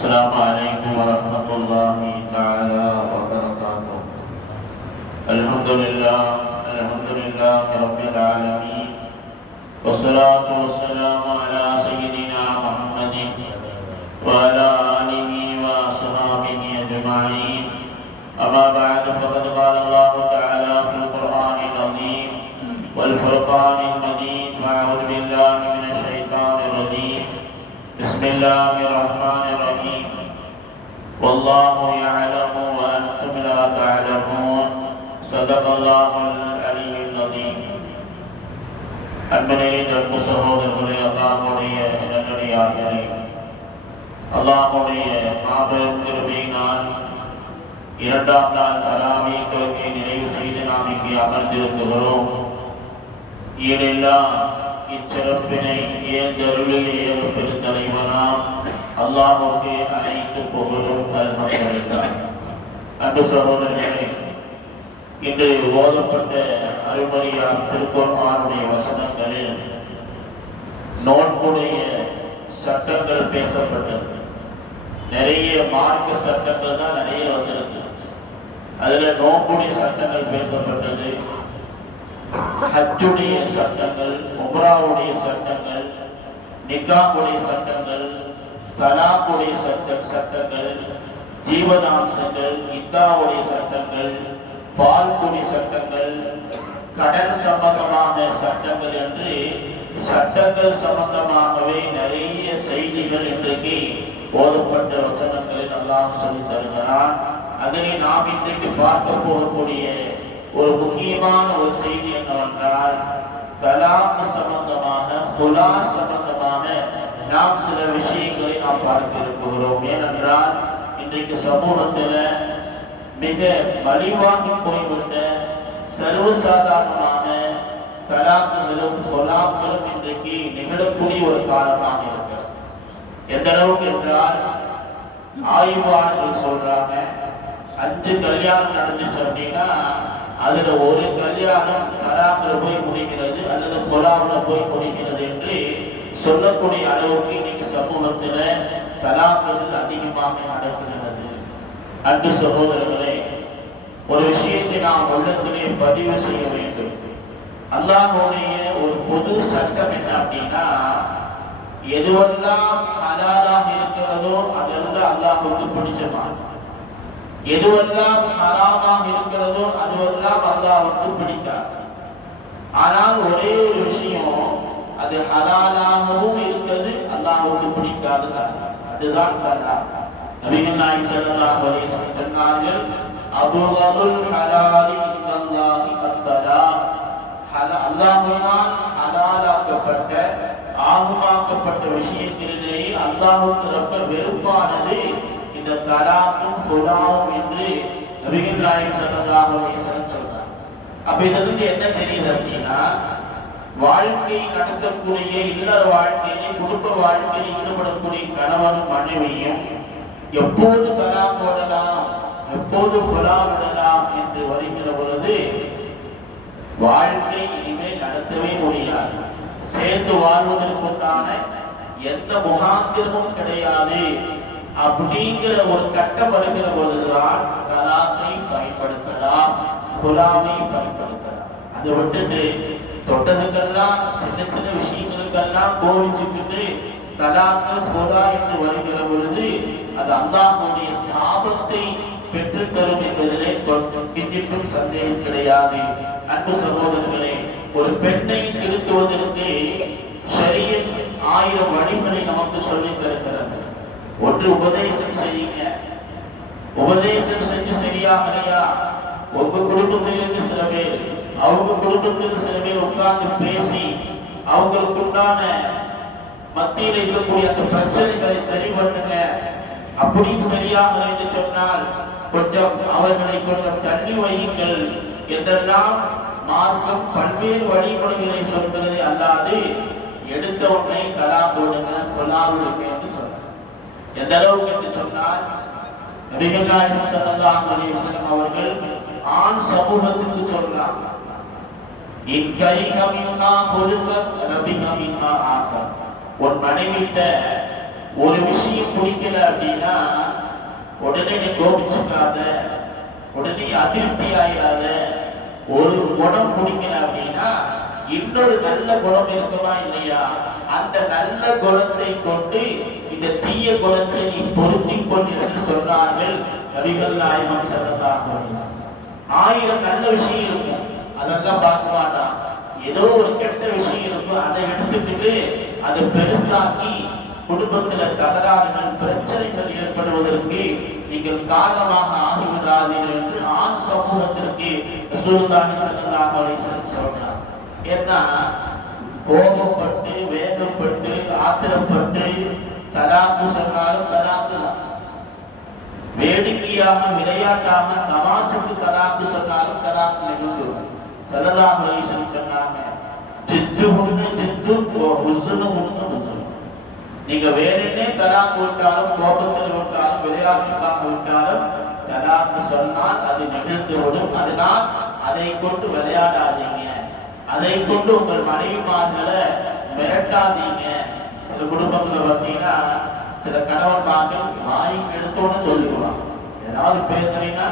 السلام عليكم ورحمة الله تعالى وبركاته. الحمد لله رب العالمين، والصلاة والسلام على سيدنا محمد وعلى آله وصحبه أجمعين. أما بعد، فقد قال الله تعالى في القرآن العظيم والفرقان المجيد: أعوذ بالله من الشيطان الرجيم. بسم الله الرحمن الرحيم. والله يعلم وأنتم لا تعلمون. صدق الله العلي العظيم. அன்பினையே அன்பு சகோதரர்களே, அல்லாஹ்வுடைய நல்லடியார்களே, அல்லாஹ்வுடைய மாபெரும் கிருபையினால் இரண்டாம் நாள் தராவீஹ் தொழுகை நிறைவு செய்து நாம் இங்கே அமர்ந்திருக்கிறோம். ஏனெல்லாம் இச்சிறப்பினை ஏந்தருளிய பெருந்தலைவனாம் அல்லாஹ்வுக்கே அனைத்து புகழும். அல்ஹம்துலில்லாஹ். அன்பு சகோதரர்களே, இன்று ஓதப்பட்ட அருள்மறையாம் திருக்குர்ஆனுடைய வசனங்களில் நோன்புடைய சட்டங்கள் பேசப்பட்டது. நிறைய மார்க்க சட்டங்கள் தான் நிறைய வந்திருக்கு. அதுல நோன்புடைய சட்டங்கள் பேசப்பட்டது, ஹஜ்ஜுடைய சட்டங்கள், உம்ராவுடைய சட்டங்கள், நிக்காஹுடைய சட்டங்கள், தலாக்குடைய சட்டங்கள், ஜீவனாம்சங்கள், இத்தாவுடைய சட்டங்கள், பால்குடி சட்டங்கள், கடன் சம்பந்தமான சட்டங்கள் என்று சட்டங்கள் சம்பந்தமாகவே நிறைய செய்திகள் இன்றைக்கு ஓதப்பட்ட வசனங்களில் அல்லாஹ் சொல்லி தருகிறான். அதனை நாம் இன்றைக்கு பார்க்க போகக்கூடிய ஒரு முக்கியமான ஒரு செய்தி என்னவென்றால், தலாக் சம்பந்தமாக, ஹுலா சம்பந்தமாக நாம் சில விஷயங்களை நாம் பார்க்க இருக்கிறோம். ஏனென்றால் இன்றைக்கு சமூகத்தில் மிக மலிவாகி போய்விட்ட சர்வசாதாரணமான தலாக்குகளும் ஹுலாக்களும் இன்றைக்கு நிகழக்கூடிய ஒரு காலமாக இருக்கிறது. எந்த அளவுக்கு என்றால், ஆய்வாளர்கள் சொல்றாங்க, 5 கல்யாணம் நடந்துச்சு அப்படின்னா அதுல ஒரு கல்யாணம் தலாக்குல போய் முடிகிறது அல்லது ஹுலாவுல போய் முடிகிறது என்று சொல்லக்கூடிய அளவுக்கு இன்னைக்கு சமூகத்துல தலாக்குகள் அதிகமாக நடக்கிறது. அன்பு சகோதரர்களே, ஒரு விஷயத்தை நாம் உள்ளத்திலே பதிவு செய்ய வேண்டும். அல்லாஹ்வுடைய ஒரு பொது சட்டம் என்ன அப்படின்னா, எதுவெல்லாம் ஹலாலாக இருக்கிறதோ அதெல்லாம் அல்லாஹ்வுக்கு பிடிச்சமான, எதுவெல்லாம் ஹராமாக இருக்கிறதோ அதுவெல்லாம் அல்லாஹ்வுக்கு பிடிக்காது. ஆனால் ஒரே ஒரு விஷயம், அது ஹலாலாகவும் இருக்கிறது, அல்லாஹ்வுக்கு பிடிக்காது. அதுதான் தலாக். நபிகள் நாயகம் ஸல்லல்லாஹு அலைஹி வஸல்லம் சொன்னார்கள், அபுகதுல் ஹலாலி இன்தல்லாஹி அத்தலாக். அல்லாஹ்வினால் ஹலாலாக்கப்பட்ட, ஆகுமாக்கப்பட்ட விஷயத்திலேயே அல்லாஹ்வுக்கு ரொம்ப வெறுப்பானது இந்த தலாக்கும் ஹுலாவும் என்று நபிகள் நாயகம் ஸல்லல்லாஹு அலைஹி வஸல்லம் சொல்றாங்க. அப்ப இதிலிருந்து என்ன தெரியுது அப்படின்னா, வாழ்க்கை நடத்தக்கூடிய இல்லற வாழ்க்கையிலே, குடும்ப வாழ்க்கையில் ஈடுபடக்கூடிய கணவனும் மனைவியும் எப்போது தலாக் போடலாம், எப்போது ஹுலா விடலாம் என்று வருகிற பொழுது வாழ்க்கை இனிமேல் நடத்தவே முடியாது. சேர்ந்து வாழ்வதற்குண்டான எந்த முகாந்திரமும் கிடையாது. அப்படிங்கிற ஒரு கட்டம் வருகிற பொழுதுதான் தலாக்கை பயன்படுத்தலாம், ஹுலாவை பயன்படுத்தலாம். அதை விட்டுட்டு தொட்டதுக்கெல்லாம், சின்ன சின்ன விஷயங்களுக்கெல்லாம் கோவிச்சுக்கிட்டு தலாக்கு ஹுலா என்று வருகிற பொழுது அது அல்லாஹ்வுடைய சாபத்தை பெற்றுத் தரும் என்பதிலே கிஞ்சிற்றும் சந்தேகம் கிடையாது. அன்பு சகோதரர்களே, ஒரு பெண்ணை திருத்துவதற்கு ஷரியத் 1000 வழிகளை நமக்கு சொல்லித் தருகிறது. ஒன்று, உபதேசம் செய்யுங்க. உபதேசம் செஞ்சு சரியாகலையா, உங்க குடும்பத்திலிருந்து சில பேர், அவங்க குடும்பத்திலிருந்து சில பேர் உட்கார்ந்து பேசி அவங்களுக்கு உண்டான மத்தியில் இருக்கக்கூடிய அந்த பிரச்சனைகளை சரி பண்ணுங்க. அப்படியும் சரியாகலை என்று சொன்னால் கொஞ்சம் அவர்களை கொஞ்சம் தள்ளி வையுங்கள் என்றெல்லாம் மார்க்கம் பல்வேறு வழிமுறைகளை சொல்கிறது. அல்லாது எடுத்த உடனே தலாக் போடுங்க, ஹுலா விடுங்க என்று சொல்றாங்க. எந்த அளவுக்கு என்று சொன்னால், நபிகள் நாயகம் ஸல்லல்லாஹு அலைஹி வஸல்லம் அவர்கள் ஆண் சமூகத்துக்கு சொல்றாங்க, இக்கரிஹ மின்ஹா குலுக ரபிஹ மின்ஹா ஆகர். உன் மனைவிட்ட ஒரு விஷயம் பிடிக்கல அப்படின்னா உடனே நீ கோபிச்சுக்காத, உடனே அதிருப்தி ஆயிடாத. ஒரு குணம் பிடிக்கல அப்படின்னா இன்னொரு நல்ல குணம் இருக்குமா இல்லையா, அந்த நல்ல குணத்தை கொண்டு இந்த தீய குணத்தை நீ பொருத்தி கொண்டு என்று சொல்றார்கள் நபிகள் நாயகம் ஸல்லல்லாஹு அலைஹி வஸல்லம். 1000 நல்ல விஷயம் இருக்கும், அதெல்லாம் பார்க்க மாட்டான். ஏதோ ஒரு கெட்ட விஷயம் இருக்கும், அதை எடுத்துக்கிட்டு அதை பெருசாக்கி குடும்பத்துல தகராறுகள் பிரச்சனைகள் ஏற்படுவதற்கு நீங்கள் காரணமாக ஆகிவிடாதீர்கள் என்று ஆண் சமூகத்திற்கு ரசூலுல்லாஹி ஸல்லல்லாஹு அலைஹி வஸல்லம் சொல்றார். ஏன்னா கோபப்பட்டு வேகப்பட்டு ஆத்திரப்பட்டு தலாக்கு சொன்னாலும் தலாக்கு தான். வேடிக்கையாக விளையாட்டாக தமாசுக்கு தலாக்கு சொன்னாலும் தலாக்கு நிகழ்ந்துடும். ஸல்லல்லாஹு அலைஹி வஸல்லம் சொன்னாங்க, ஜித்துஹுன்னு ஜித்துன் ஹுஸ்னுஹுன்னு ஹுஸ்ன். நீங்க வேறென்னே தலாக்கு விட்டாலும், கோபத்தில் விட்டாலும், விளையாட்டுக்காக விட்டாலும் தலாக்கு சொன்னால் அது நிகழ்ந்துவிடும். அதனால் அதை கொண்டு விளையாடாதீங்க, அதை கொண்டு உங்கள் மனைவிமார்களை மிரட்டாதீங்க. சில குடும்பங்களை பார்த்தீங்கன்னா சில கணவன்மார்கள் வாய்க்கு எடுத்தோன்னு சொல்லிடுவாங்க. ஏதாவது பேசுறீங்கன்னா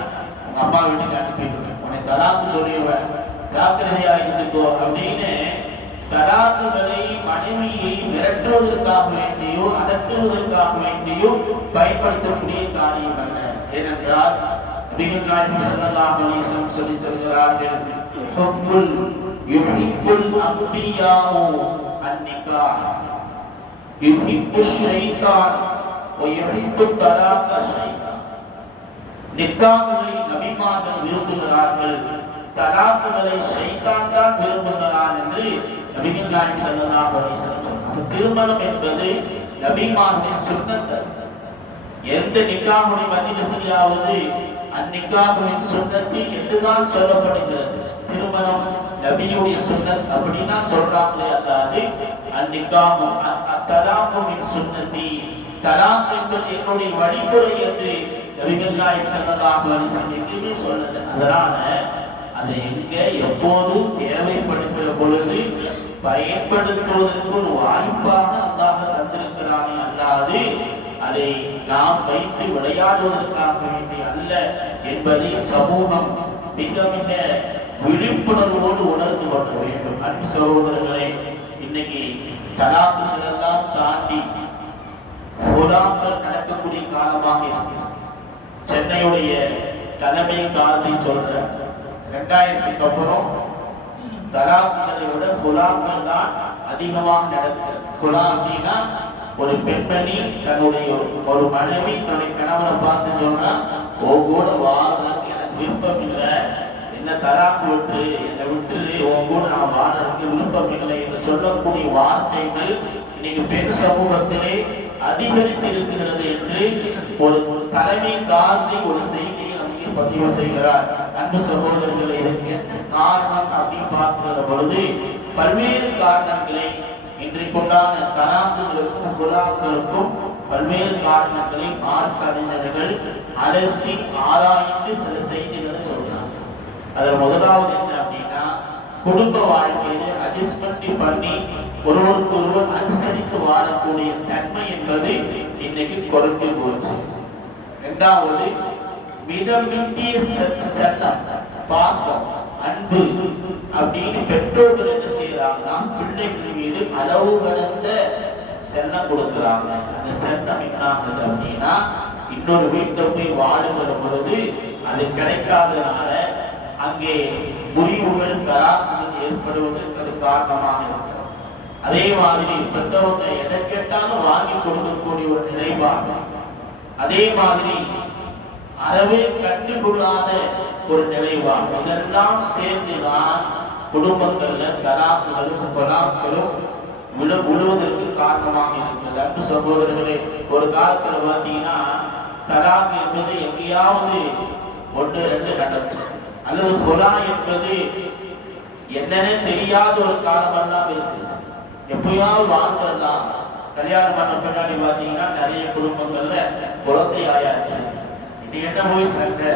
உங்க அம்மா வீட்டுக்கு அனுப்பிடுவேன், உன்னை தலாக்கு சொல்லிடுவேன், ஜாக்கிரதையா இருந்துக்கோ அப்படின்னு தலாக்குகளை மனைவியை மிரட்டுவதற்காக வேண்டியோ அதட்டுவதற்காக வேண்டியோ பயன்படுத்தக்கூடிய காரியம் அல்ல. ஏனென்றால் நபிகள் நாயகம் ஸல்லல்லாஹு அலைஹி வஸல்லம் சொல்லி தருகிறார்கள், யுஹிப்புல் அன்பியாஉ அன்னிகாஹ் யுஹிப்பு ஷைத்தான் வ யுஹிப்பு தலாக ஷைத்தான். நிக்காஹை நபிமார்கள் விரும்புகிறார்கள், தலாக்குகளை ஷைத்தான் தான் விரும்புகிறான் என்று நபிகள் நாயகம் ஸல்லல்லாஹு அலைஹி வஸல்லம் சொன்னார். திருமணம் என்பது நபிமாருடைய சுன்னத். எந்த நிக்காஹுடைய மஜ்லிஸிலாவது அந்நிக்காஹுவின் சுன்னத்தி என்றுதான் சொல்லப்படுகிறது. திருமணம் நபியுடைய சுன்னத் அப்படிதான் சொல்றாங்களே அல்லாது அந்நிக்காஹு அத்தலாகுவின் சுன்னத்தி, தலாக் என்பது என்னுடைய வழிமுறை என்று நபிகள் நாயகம் ஸல்லல்லாஹு அலைஹி வஸல்லம் எங்கேயுமே சொல்லல. அதனால அதை எங்க எப்போதும் தேவைப்படுகிற பொழுது பயன்படுத்துவதற்கு ஒரு வாய்ப்பாக அல்லாஹ் தந்திருக்கிறானே அல்லாது அதை நாம் வைத்து விளையாடுவதற்காக வேண்டி அல்ல என்பதை சமூகம் மிக மிக விழிப்புணர்வோடு உணர்ந்து கொள்ள வேண்டும். அன்பு சகோதரர்களே, இன்னைக்கு தலாக்குகள் எல்லாம் தாண்டி ஹுலாக்கள் நடக்கக்கூடிய காலமாக இருக்கிறது. சென்னையுடைய தலைமை காசி சொல்ற 2000க்கு அப்புறம் தலாக்குகளை விட ஹுலாக்கள் தான் அதிகமாக நடக்கிறது. ஹுலா அப்படின்னா ஒரு பெண்மணி தன்னுடைய ஒரு மனைவி தன்னுடைய கணவனை பார்த்து சொன்னா, உன் கூட வாழ்றதுக்கு எனக்கு விருப்பம் இல்லை, என்ன தலாக்கு விட்டு என்னை விட்டு உன் கூட நான் வாழ்றதுக்கு விருப்பம் இல்லை என்று சொல்லக்கூடிய வார்த்தைகள் இன்னைக்கு பெண் சமூகத்திலே அதிகரித்து இருக்கிறது என்று ஒரு தலைமை காசி ஒரு செய்தியை நமக்கு பதிவு செய்கிறார். அன்பு சகோதரர்களை, இதற்கு என்ன காரணம் அப்படின்னு பார்க்கிற பொழுது பல்வேறு காரணங்களை இன்றைக்குண்டான தலாக்குகளுக்கும் ஹுலாக்களுக்கும் பல்வேறு காரணங்களை மார்க்க அறிஞர்கள் அலசி ஆராய்ந்து சில செய்திகளை சொல்றாங்க. அதில் முதலாவது என்ன அப்படின்னா, குடும்ப வாழ்க்கையில அட்ஜஸ்ட்மெண்ட் பண்ணி ஒருவருக்கு ஒருவர் அனுசரித்து வாழக்கூடிய தன்மை என்பது இன்னைக்கு குறைந்து போச்சு. இரண்டாவது, மிதமிட்டிய செல்லம், பாசம், அன்பு அப்படின்னு பெற்றோர்கள் என்ன செய்யறாங்கன்னா பிள்ளைகள் மீது அளவு கடந்த செல்லம் கொடுக்கிறாங்க. அந்த செல்லம் என்ன ஆகுது அப்படின்னா, இன்னொரு வீட்டை போய் வாழுகிற பொழுது அது கிடைக்காதனால அங்கே முறிவுகள் தலாக்குகள் ஏற்படுவதற்கு அது காரணமாக இருக்கிறது. அதே மாதிரி பெற்றவங்க எதை கேட்டாலும் வாங்கி கொடுக்கக்கூடிய ஒரு நிலைப்பாடு, அதே மாதிரி அறவே கண்டுகொள்ளாத ஒரு நிலைப்பாடு, இதெல்லாம் சேர்ந்துதான் குடும்பங்கள்ல தலாக்குகளும் ஹுலாக்களும் விழுவதற்கு காரணமாக இருக்கிறது. அன்பு சகோதரர்களே, ஒரு காலத்துல பாத்தீங்கன்னா தலாக் என்பது எங்கேயாவது 1-2 நடக்கும், அல்லது ஹுலா என்பது என்னன்னு தெரியாத ஒரு காலமெல்லாம் இருக்கு. எப்பயாவது வாழ்ந்துடலாம். கல்யாணம் பண்ண பின்னாடி பாத்தீங்கன்னா நிறைய குடும்பங்கள்ல குழந்தை ஆயாச்சு, இது என்ன போய் சண்டை,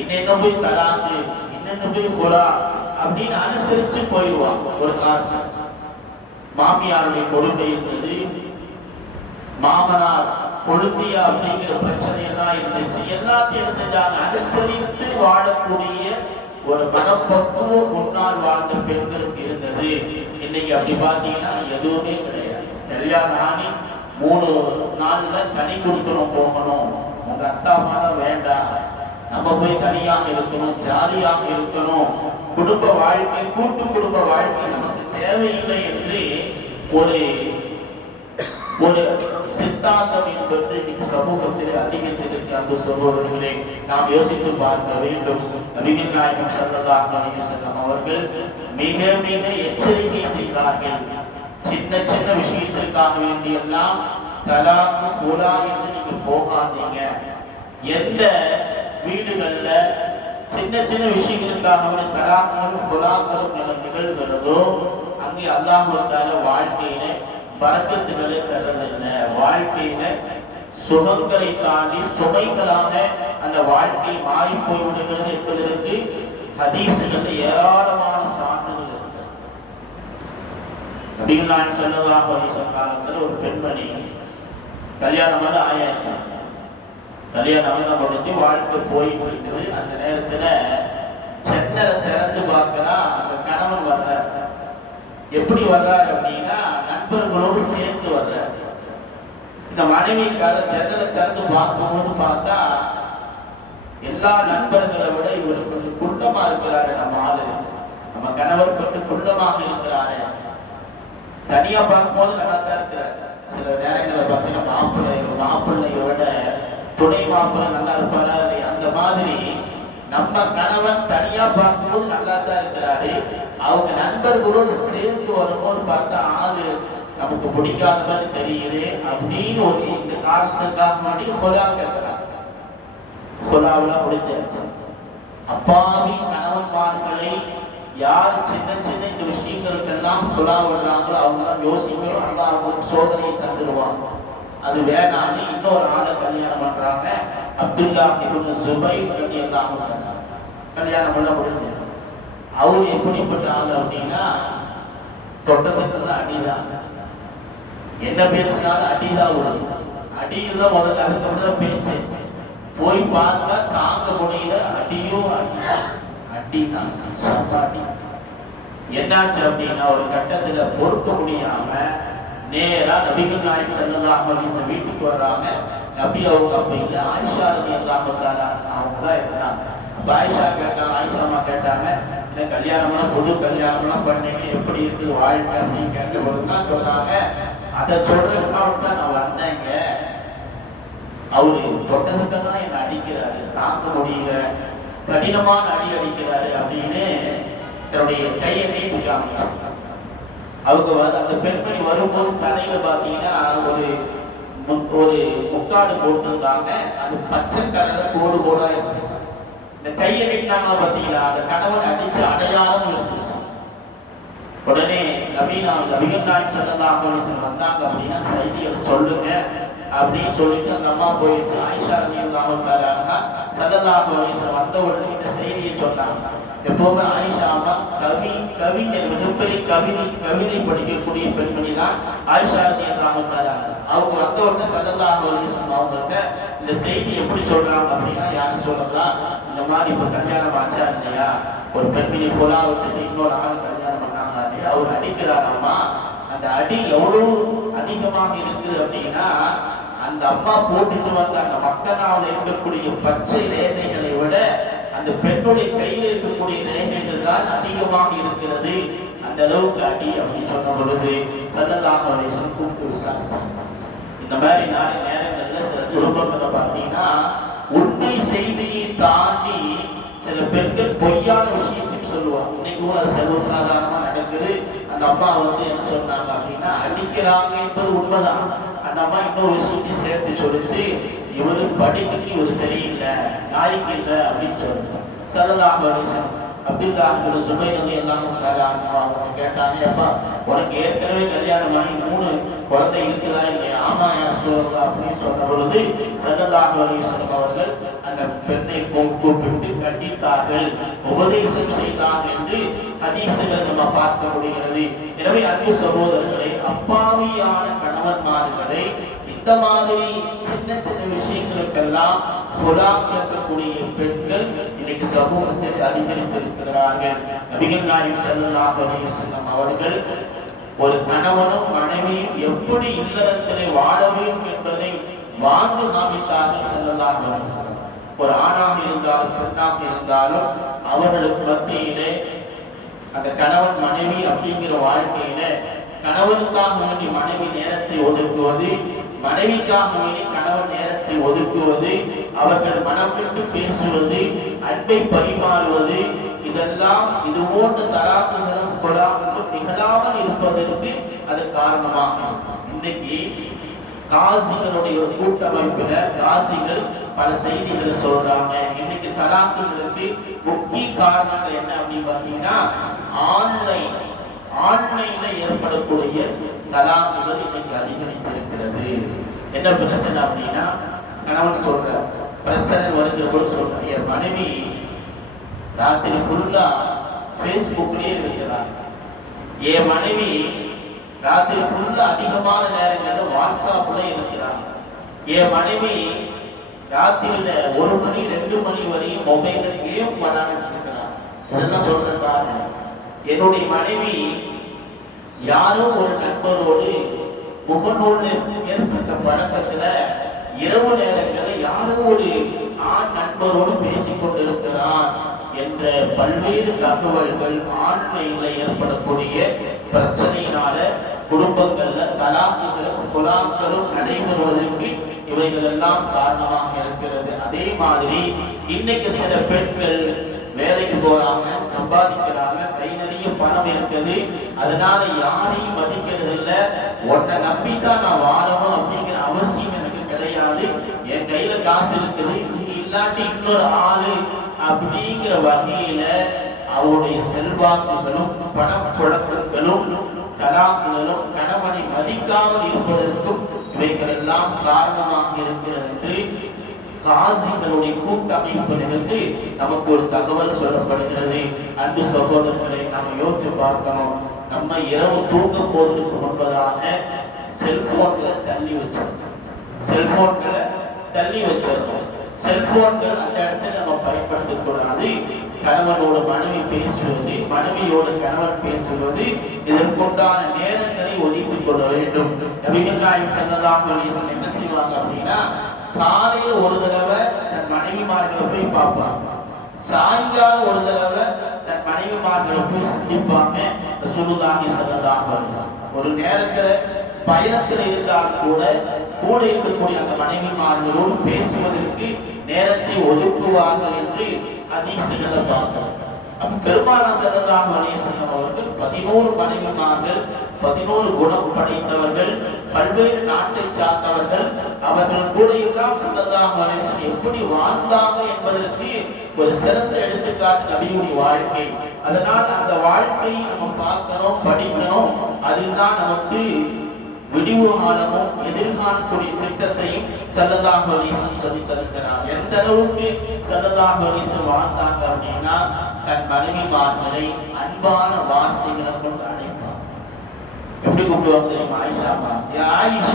என்ன போய் தலாக்கு, என்னென்ன போய் ஹுலா அப்படின்னு அனுசரிச்சு போயிடுவாங்க. ஒரு காரணம் மாமியாருடைய கொடுமை இருந்தது, மாமனார் கொழுந்தியா அப்படிங்கிற பிரச்சனையெல்லாம் இருந்துச்சு. எல்லாத்தையும் செஞ்சாங்க. அனுசரித்து வாழக்கூடிய ஒரு மனப்பக்குவம் முன்னால் வாழ்ந்த பெண்களுக்கு இருந்தது. இன்னைக்கு அப்படி பார்த்தீங்கன்னா எதுவுமே கிடையாது. கல்யாணம் ஆகி 3 நாள்ல தனி கொடுக்கணும் போகணும், உங்க அத்தா அம்மா வேண்டாம், நம்ம போய் தனியாக இருக்கணும், ஜாலியாக இருக்கணும், குடும்ப வாழ்க்கை கூட்டு குடும்ப வாழ்க்கை நமக்கு தேவையில்லை என்று ஒரு ஒரு சித்தாந்தம் என்பது இன்னைக்கு சமூகத்தில் அதிகத்திற்கு அன்பு சகோதரர்களே நாம் யோசித்து பார்க்க வேண்டும். நபிகள் நாயகம் ஸல்லல்லாஹு அலைஹி வஸல்லம் அவர்கள் மிக மிக எச்சரிக்கை செய்தார்கள். சின்ன சின்ன விஷயத்திற்காக வேண்டியெல்லாம் தலாக்கு குலா என்று நீங்க போகாதீங்க. எந்த வீடுகள்ல சின்ன சின்ன விஷயங்களுக்காக தலாக்களும் குலாக்களும் நிகழ்கிறதோ அங்கே அல்லாஹ் வந்தால வாழ்க்கையில பரக்கத்துகளை தர்றதில்லை. வாழ்க்கையில சுகங்களை தாண்டி சுமைகளாக அந்த வாழ்க்கை மாறி போய்விடுகிறது என்பதற்கு ஹதீஸ்கள் ஏராளமான சான்றுகள் இருக்கு. நபிகள் நாயகம் ஸல்லல்லாஹு அலைஹி வஸல்லம் காலத்துல ஒரு பெண்மணி கல்யாணம் ஆயாச்சு. கல்யாணம் முடிஞ்சு வாழ்க்கை போயிட்டு இருக்குது. அந்த நேரத்துல சென்னரை திறந்து பார்க்கிறா, அந்த கணவன் வர்றார். எப்படி வர்றாரு அப்படின்னா நண்பர்களோடு சேர்ந்து வர்றாரு. இந்த மனைவிக்காக ஜன்னலை திறந்து பார்க்கும்போது பார்த்தா எல்லா நண்பர்களை விட இவர் கொஞ்சம் குள்ளமா இருக்கிறாரு. நம்ம ஆளு, நம்ம கணவர் கொஞ்சம் குள்ளமாக இருக்கிறாரு. தனியா பார்க்கும்போது நல்லா தான் இருக்கிறாரு. சில நேரங்களை பார்த்தீங்கன்னா மாப்பிள்ளையோட துணை மாப்பிள்ளை நல்லா இருப்பாரா இல்லையா, அந்த மாதிரி நம்ம கணவன் தனியா பார்க்கும்போது நல்லா தான் இருக்கிறாரு. அவங்க நண்பர்களோடு சேர்ந்து வரும்போது பார்த்தா ஆளு நமக்கு பிடிக்காத மாதிரி தெரியுது அப்படின்னு ஒரு இந்த காரணத்துக்காக வேண்டி கொலா கேட்கிறாங்க. கொலாவெல்லாம் முடிஞ்சாச்சு. அப்பாவி கணவன்மார்களை யார் சின்ன சின்ன இந்த விஷயங்களுக்கெல்லாம் கொலா விடுறாங்களோ அவங்களாம் யோசிக்கணும். அல்லா அவங்களுக்கு சோதனையை தந்துடுவாங்க. அது வேணான்னு இன்னொரு ஆளை கல்யாணம் பண்றாங்க. அப்துல்லா இப்னு ஸுபைர் ரலியல்லாஹு அன்ஹு கல்யாணம் பண்ண முடிஞ்சு. அவரு எப்படிப்பட்ட ஆள் அப்படின்னா தொட்டத்துக்கு அடிதான், என்ன பேசினாலும் அடிதான் விடும். அடிதான் முதல்ல, அதுக்கப்புறம் பேச்சு. போய் பார்த்தா தாங்க முடியல, அடியோ அடினா சாப்பாடி. என்னாச்சு அப்படின்னா ஒரு கட்டத்துல பொறுக்க முடியாம நேரா நபிகள் நாயகம் ஸல்லல்லாஹு அலைஹி வஸல்லம் வீட்டுக்கு வர்றாங்க. நபி அவங்க அப்ப இல்ல, ஆயிஷா ரலியல்லாஹு தஆலா அவங்க தான் இருந்தாங்க. அப்ப ஆயிஷா கேட்டாங்க, ஆயிஷா அம்மா கேட்டாங்க, இந்த கல்யாணம்லாம் புது கல்யாணம்லாம் பண்ணீங்க, எப்படி இருக்குது வாழ்க்கை அப்படின்னு கேட்டபோது தான் சொன்னாங்க, அதை சொல்றதுக்காக தான் நான் வந்தேங்க. அவரு தொட்டதுக்கெல்லாம் என்ன அடிக்கிறாரு, தாங்க முடியல, கடினமான அடி அடிக்கிறாரு அப்படின்னு தன்னுடைய கையை நீட்டிக்காம அவங்க அந்த பெண்மணி வரும்போது தலையில பாத்தீங்கன்னா ஒரு முக்காடு போட்டிருந்தாங்க. அது பச்சை கலர்ல கோடு கோடா இருந்துச்சு. இந்த கையை நீட்டினாங்க பாத்தீங்களா, அந்த கணவன் அடிச்சு அடையாளம் இருந்துச்சு. உடனே நபிகள் நாயகம் ஸல்லல்லாஹு அலைஹி வஸல்லம் வந்தாங்க அப்படின்னா செய்தியை சொல்லுங்க அப்படின்னு சொல்லிட்டு அந்த அம்மா போயிடுச்சு. ஆயிஷா ரலியல்லாஹு தஆலா ஸல்லல்லாஹு அலைஹி வஸல்லம் வந்த உடனே இந்த செய்தியை சொன்னாங்க. எப்பவுமே ஆயிஷா அம்மா கவிஞர், மிகப்பெரிய கவிதை படிக்கக்கூடிய பெண்மணி தான் ஆயிஷா ரலியல்லாஹு தஆலா. அவங்க வந்த உடனே ஸல்லல்லாஹு அலைஹி வஸல்லம் அவங்கள்ட்ட இந்த செய்தி எப்படி சொல்றாங்க அப்படின்னா, யாரும் சொல்லலாம், இந்த மாதிரி இப்ப கல்யாணம் ஆச்சா இல்லையா, ஒரு பெண்மணி கொலா விட்டுட்டு இன்னொரு ஆள் கல்யாணம் பண்ணாங்க இல்லையா, அவர் அடிக்கிறாராமா. அந்த அடி எவ்வளவு அதிகமாக இருக்குது அப்படின்னா, அந்த அம்மா போட்டுட்டு வந்த அந்த மக்களால் இருக்கக்கூடிய பச்சை ரேகைகளை விட அந்த பெண்ணுடைய கையில் இருக்கக்கூடிய ரேகைகள் தான் அதிகமாக இருக்கிறது. அந்த அளவுக்கு அடி அப்படின்னு சொன்ன பொழுது ஸல்லல்லாஹு அலைஹி வஸல்லம் கூப்பிட்டு விசாரிச்சாங்க. இந்த மாதிரி நிறைய நேரங்கள்ல சில குடும்பங்களை பார்த்தீங்கன்னா உண்மை செய்தியை தாண்டி சில பெண்கள் பொய்யான விஷயத்தையும் சொல்லுவாங்க. இன்னைக்கு கூட சர்வசாதாரணமா நடக்குது. அந்த அம்மா என்ன சொன்னாங்க அப்படின்னா, அடிக்கிறாங்க என்பது உண்மைதான். அந்த அம்மா இன்னொரு விஷயத்தையும் சேர்த்து சொல்லிச்சு, இவரு படிப்புக்கு இவரு சரியில்லை, நாய்க்கு இல்லை அப்படின்னு சொல்லுங்க. ஸல்லல்லாஹு அலைஹி வஸல்லம் அப்துல்லா இப்னு ஸுபைர் ரலியல்லாஹு அவங்க கேட்டாங்க, அப்பா உனக்கு ஏற்கனவே கல்யாணம் ஆகி 3 குழந்தை இருக்குதா இல்லையா? ஆமா யா ரசூலல்லாஹ் அப்படின்னு சொன்ன பொழுது ஸல்லல்லாஹு அலைஹி வஸல்லம் அவர்கள் அந்த பெண்ணை கூப்பிட்டு கண்டித்தார்கள், உபதேசம் செய்தார்கள் என்று ஹதீசுகள் நம்ம பார்க்க முடிகிறது. எனவே அன்பு சகோதரர்களை, அப்பாவியான கணவன்மார்களை இந்த மாதிரி சின்ன சின்ன விஷயங்களுக்கெல்லாம் கேட்கக்கூடிய பெண்கள் இன்னைக்கு சமூகத்தில் அதிகரித்திருக்கிறார்கள். நபிகள் நாயகம் ஸல்லல்லாஹு அலைஹி வஸல்லம் அவர்கள் ஒரு கணவனும் மனைவியும் எப்படி இல்லறத்திலே வாழ வேண்டும் என்பதை வாழ்ந்து காமித்தார்கள் ஸல்லல்லாஹு அலைஹி வஸல்லம். ஒரு ஆணாக இருந்தாலும் பெண்ணாக இருந்தாலும் அவர்களுக்கு மத்தியிலே அந்த கணவன் மனைவி அப்படிங்கிற வாழ்க்கையில கணவனுக்காக வேண்டி மனைவி நேரத்தை ஒதுக்குவது, மனைவிக்காக வேண்டி கணவன் நேரத்தை ஒதுக்குவது, அவர்கள் மனம் விட்டு பேசுவது, அன்பை பரிமாறுவது, இதெல்லாம் இது போன்ற தலாக்குகளும் கொலாக்களும் நிகழாமல் இருப்பதற்கு அது காரணமாக இன்னைக்கு காசிகளுடைய ஒரு கூட்டமைப்பில காசிகள் பல செய்திகளை சொல்றாங்க. இன்னைக்கு தலாக்குகளுக்கு முக்கிய காரணங்கள் என்ன அப்படின்னு பாத்தீங்கன்னா, ஆன்லைன்ல ஏற்படக்கூடிய தலாக்குகள் இன்னைக்கு அதிகரித்திருக்கிறது. என்ன பிரச்சனை அப்படின்னா, கணவன் சொல்ற பிரச்சனை வருகிற போது சொல்ற, என் மனைவி ராத்திரி ஃபுல்லா பேஸ்புக்லயே இருக்கிறார், என் மனைவி ராத்திரி ஃபுல்லா அதிகமான நேரங்கள்ல வாட்ஸ்அப்ல இருக்கிறார், என் மனைவி ராத்திரியில 1 மணி 2 மணி வரையும் மொபைல்ல கேம் விளையாடிட்டு இருக்கிறார். இதெல்லாம் சொல்ற காரணம், என்னுடைய மனைவி யாரோ ஒரு நண்பரோடு முகநூல்ல ஏற்பட்ட பழக்கத்துல இரவு நேரங்களில் யாரோ ஒரு ஆண் நண்பரோடு பேசிக் கொண்டிருக்கிறார் என்ற பல்வேறு தகவல்கள் ஆன்லைன்ல ஏற்படக்கூடிய பிரச்சனையினால குடும்பங்கள்ல தலாக்குகளும் குலாக்களும் நடைபெறுவதற்கு இவைகள் எல்லாம் காரணமாக இருக்கிறது. அதே மாதிரி இன்னைக்கு சில பெண்கள் வேலைக்கு போறாங்க, சம்பாதிக்கிறாங்க, கை நிறைய பணம் இருக்குது, அதனால யாரையும் மதிக்கிறது இல்லை, உன்னை நம்பித்தான் நான் வாழணும் அப்படிங்கிற அவசியம் எனக்கு கிடையாது, என் கையில காசு இருக்குது, நீ இல்லாட்டி இன்னொரு ஆளு அப்படிங்கிற வகையில அவருடைய செல்வாக்குகளும் பணப்புழக்கங்களும் தலாக்குகளும் கணவனை மதிக்காமல் இருப்பதற்கும் இவைகள் எல்லாம் காரணமாக இருக்கிறது என்று காசிகளுடைய கூட்டமைப்பிலிருந்து நமக்கு ஒரு தகவல் சொல்லப்படுகிறது. அன்பு சகோதரர்களை நம்ம யோசிச்சு பார்க்கணும். நம்ம இரவு தூங்க போவதற்கு முன்பதாக செல்போன்களை தள்ளி வச்சிருக்கோம், செல்போன்கள் அந்த இடத்துல நம்ம பயன்படுத்தக் கூடாது. கணவனோட மனைவி பேசுவது, மனைவியோட கணவன் பேசுவது, இதற்குண்டான நேரங்களை ஒதுக்கிக் கொள்ள வேண்டும். நபிகள் நாயகம் ஸல்லல்லாஹு அலைஹி வஸல்லம் என்ன செய்வாங்க அப்படின்னா, காலையில ஒரு தடவை தன் மனைவிமார்களை போய் பார்ப்பாங்க, சாயங்காலம் ஒரு தடவை தன் மனைவிமார்களை போய் சந்திப்பாங்க. ரசூலுல்லாஹி ஸல்லல்லாஹு அலைஹி வஸல்லம் ஒரு நேரத்துல பயணத்தில் இருந்தால் கூட கூட இருக்கக்கூடிய அந்த மனைவிமார்களோடு பேசுவதற்கு நேரத்தை ஒதுக்குவார்கள் என்று ஹதீஸ்களை பார்க்கிறோம். அப்ப பெருமானார் ஸல்லல்லாஹு அலைஹி வஸல்லம் அவர்கள் 11 மனைவிமார்கள், 11 குணம் படைத்தவர்கள், பல்வேறு நாட்டை சார்ந்தவர்கள், அவர்கள் கூட எல்லாம் ஸல்லல்லாஹு அலைஹி வஸல்லம் எப்படி வாழ்ந்தாங்க என்பதற்கு ஒரு சிறந்த எடுத்துக்காட்டு நபியுடைய வாழ்க்கை. அதனால் அந்த வாழ்க்கையை நம்ம பார்க்கணும், படிக்கணும். அதில் தான் நமக்கு விடிவு காலமும் எதிர்காலத்துடைய திட்டத்தையும் ஸல்லல்லாஹு அலைஹி வஸல்லம் சொல்லி தருகிறார். எந்த அளவுக்கு ஸல்லல்லாஹு அலைஹி வஸல்லம் வாழ்ந்தாங்க அப்படின்னா, தன் மனைவிமார்களை அன்பான வார்த்தைகளை கொண்டு அழைப்பார். எப்படி கூப்பிடுவாங்க தெரியுமா? ஆயிஷாமா, யா ஆயிஷ்,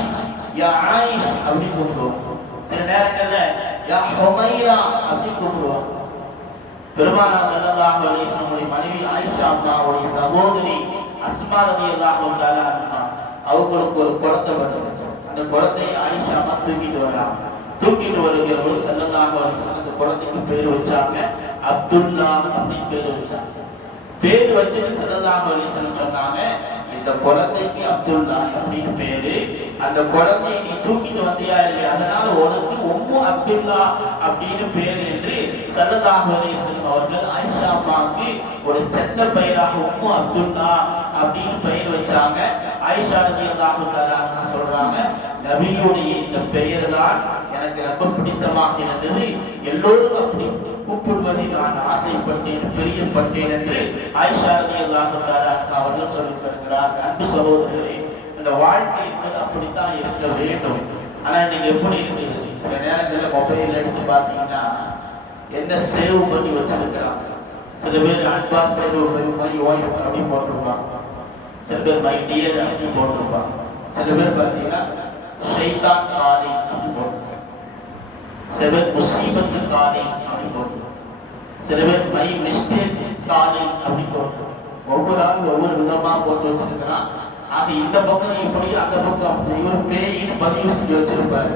யா ஆயிஷ் அப்படி கூப்பிடுவாங்க. சில நேரங்கள்ல யா ஹுமைரா அப்படி கூப்பிடுவாங்க. பெருமானார் ஸல்லல்லாஹு அலைஹி வஸல்லம் மனைவி ஆயிஷா அம்மாவுடைய சகோதரி அஸ்மா ரலியல்லாஹு தஆலா அன்ஹா, அவங்களுக்கு ஒரு குழந்தை வருது. அந்த குழந்தையை ஆயிஷா அம்மா தூக்கிட்டு வர்றாங்க. தூக்கிட்டு வருகிற போது ஸல்லல்லாஹு அலைஹி வஸல்லம் அந்த குழந்தைக்கு பேர் வச்சாங்க அப்துல்லா அப்படின்னு பேர் வச்சாங்க. பேர் வச்சுட்டு ஸல்லல்லாஹு அலைஹி வஸல்லம் சொன்னாங்க, இந்த குழந்தைக்கு அப்துல்லா அப்படின்னு பேரு, அந்த குழந்தையை நீ தூக்கிட்டு வந்தியா இல்லையா, அதனால உனக்கு உம்மு அப்துல்லா அப்படின்னு பேர் என்று ஸல்லல்லாஹு அலைஹி வஸல்லம் அவர்கள் ஆயிஷா அம்மாவுக்கு ஒரு செல்ல பெயராக உம்மு அப்துல்லா அப்படின்னு பெயர் வச்சாங்க. ஆயிஷா ரலியல்லாஹு தஆலா சொல்றாங்க, நபியுடைய இந்த பெயர் தான் எனக்கு ரொம்ப பிடித்தமாக இருந்தது, எல்லோரும் அப்படி கூப்பிடுவதை நான் ஆசைப்பட்டேன், பிரியப்பட்டேன் என்று ஆயிஷா ரலியல்லாஹு தஆலா அவர்கள் சொல்லித் தருகிறார். அன்பு சகோதரர்களே, அந்த வாழ்க்கை என்பது அப்படித்தான் இருக்க வேண்டும். ஆனா இன்னைக்கு எப்படி இருக்குது? சில நேரங்களில் மொபைல் எடுத்து பார்த்தீங்கன்னா என்ன சேவ் பண்ணி வச்சிருக்கிறாங்க. சில பேர் அன்பா சேவ் மை ஒய்ஃப் அப்படி போட்டிருப்பாங்க, சில பேர் மை டியர் அப்படி போட்டிருப்பாங்க, சில பேர் பார்த்தீங்கன்னா ஷைத்தான் காலி அப்படி போட்டிருப்பாங்க, சில பேர் முசீபத்து காலி அப்படி போட்டிருப்பாங்க, சில பேர் மை மிஸ்டேக் காலி அப்படி போட்டிருப்பாங்க. ஒவ்வொரு ஆளும் ஒவ்வொரு விதமா போட்டு வச்சிருக்கிறான். ஆக இந்த பக்கம் இப்படி, அந்த பக்கம் இவர் பேயின்னு பதிவு செஞ்சு வச்சிருப்பாரு,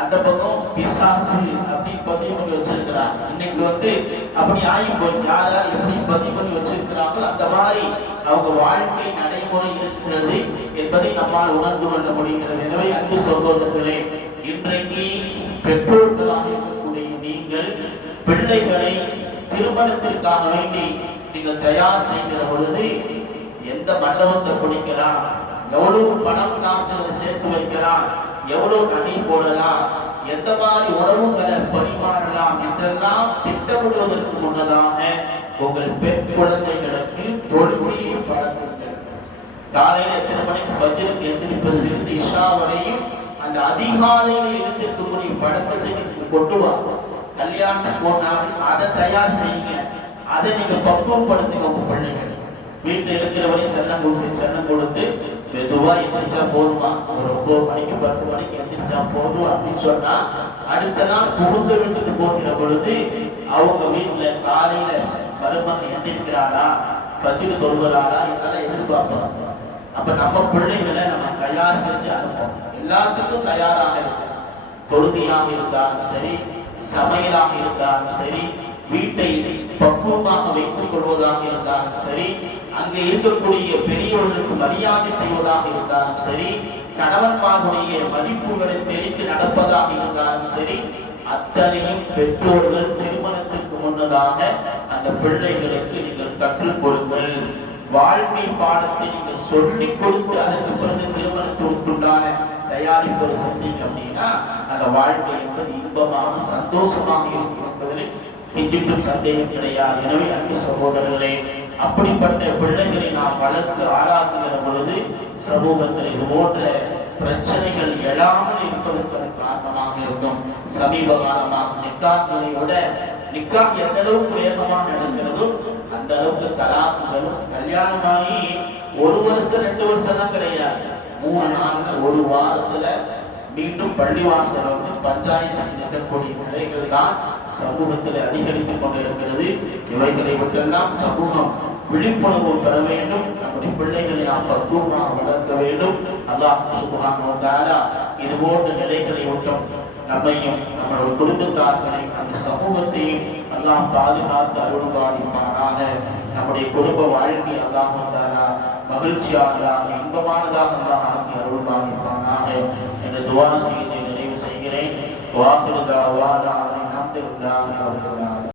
அந்த பக்கம் பிசாசு அப்படி பதிவு பண்ணி வச்சிருக்கிறாங்க. இன்னைக்கு அப்படி ஆகி போய் யார் யார் எப்படி பதிவு பண்ணி வச்சிருக்கிறாங்களோ அந்த மாதிரி அவங்க வாழ்க்கை நடைமுறை இருக்கிறது என்பதை நம்மால் உணர்ந்து கொள்ள முடிகிறது. எனவே அன்பு சகோதரர்களே, இன்றைக்கு பெற்றோர்களாக இருக்கக்கூடிய நீங்கள் பிள்ளைகளை திருமணத்திற்காக வேண்டி நீங்கள் தயார் செய்கிற பொழுது எந்த மண்டபத்தை பிடிக்கலாம், எவ்வளவு பணம் காசு சேர்த்து வைக்கலாம், எவ்வளவு நகை போடலாம், எந்த மாதிரி உணவுகளை பரிமாறலாம் என்றெல்லாம் திட்டமிடுவதற்கு முன்னதாக உங்கள் பெண் குழந்தைகளுக்கு தொழுகையை பழக்குங்கள். காலையில் எத்தனை மணிக்கு ஃபஜ்ருக்கு எந்திரிப்பதிலிருந்து இஷா வரையும் அந்த அதிகாலையில் எழுந்திருக்கக்கூடிய பழக்கத்தை நீங்க கொண்டு வாங்க. கல்யாணத்துக்கு போனாலும் அதை தயார் செய்யுங்க, அதை நீங்க பக்குவப்படுத்துங்க. உங்க பிள்ளைகள் வீட்டில் இருக்கிறவரை செல்லம் கொடுத்து மெதுவா எந்திரிச்சா போதுமா, ஒரு 9 மணிக்கு 10 மணிக்கு எந்திரிச்சா போதும் அப்படின்னு சொன்னா அடுத்த நாள் புகுந்த வீட்டுக்கு போகிற பொழுது அவங்க வீட்டுல காலையில மருமகன் எந்திரிக்கிறாரா, பத்திட்டு தொழுகிறாரா என்னால எதிர்பார்ப்பாங்க. அப்ப நம்ம பிள்ளைகளை நம்ம தயார் செஞ்சு அனுப்போம். எல்லாத்துக்கும் தயாராக இருக்கு. தொழுகையாக இருந்தாலும் சரி, சமையலாக இருந்தாலும் சரி, வீட்டை பக்குவமாக வைத்துக் கொள்வதாக இருந்தாலும் சரி, அங்கே இருக்கக்கூடிய பெரியவர்களுக்கு மரியாதை செய்வதாக இருந்தாலும் சரி, கணவன்மாருடைய மதிப்புகளை தெரிந்து நடப்பதாக இருந்தாலும் சரி, அத்தனையும் பெற்றோர்கள் திருமணத்திற்கு முன்னதாக அந்த பிள்ளைகளுக்கு நீங்கள் கற்றுக் கொடுங்கள். வாழ்க்கை பாடத்தை நீங்கள் சொல்லிக் கொடுத்து அதற்கு பிறகு திருமணத்திற்குண்டான தயாரிப்பது செஞ்சீங்க அப்படின்னா அந்த வாழ்க்கை என்பது இன்பமாக சந்தோஷமாக இருக்கும் என்பதில் கிஞ்சிட்டும் சந்தேகம் கிடையாது. எனவே அன்பு சகோதரர்களே, அப்படிப்பட்ட பிள்ளைகளை நாம் வளர்த்து ஆளாக்குகிற பொழுது சமூகத்தில் இது போன்ற பிரச்சனைகள் எழாமல் இருப்பதற்கு காரணமாக இருக்கும். சமீப காலமாக நிக்காக்களை விட நிக்காக் எந்த அளவுக்கு வேகமாக நடக்கிறதோ அந்த அளவுக்கு தலாக்குகளும், கல்யாணமாகி 1 வருஷம் 2 வருஷம் தான் கிடையாது, 3 நாள் 1 வாரத்துல மீண்டும் பள்ளிவாசல் பஞ்சாயத்தில் நிற்கக்கூடிய நிலைகள் தான் சமூகத்தில் அதிகரித்துக் கொண்டிருக்கிறது. இவைகளை விட்டெல்லாம் சமூகம் விழிப்புணர்வு பெற வேண்டும். நம்முடைய பிள்ளைகளை நாம் பக்குவமாக வளர்க்க வேண்டும். அல்லாஹ் சுப்ஹானஹு வ தஆலா இது போன்ற நிலைகளை விட்டும் நம்மையும் நம்முடைய குடும்பத்தார்களை அந்த சமூகத்தையும் அல்லாஹ் பாதுகாத்து அருள்பாலிப்பானாக. நம்முடைய குடும்ப வாழ்க்கை அல்லாஹ் தஆலா மகிழ்ச்சியானதாக இன்பமானதாக அல்லாஹ் ஆக்கி அருள்பாலிப்பானாக என்று துஆ செய்து நிறைவு செய்கிறேன். வாஹிரு தஅவானா அல்ஹம்துலில்லாஹி ரப்பில் ஆலமீன்.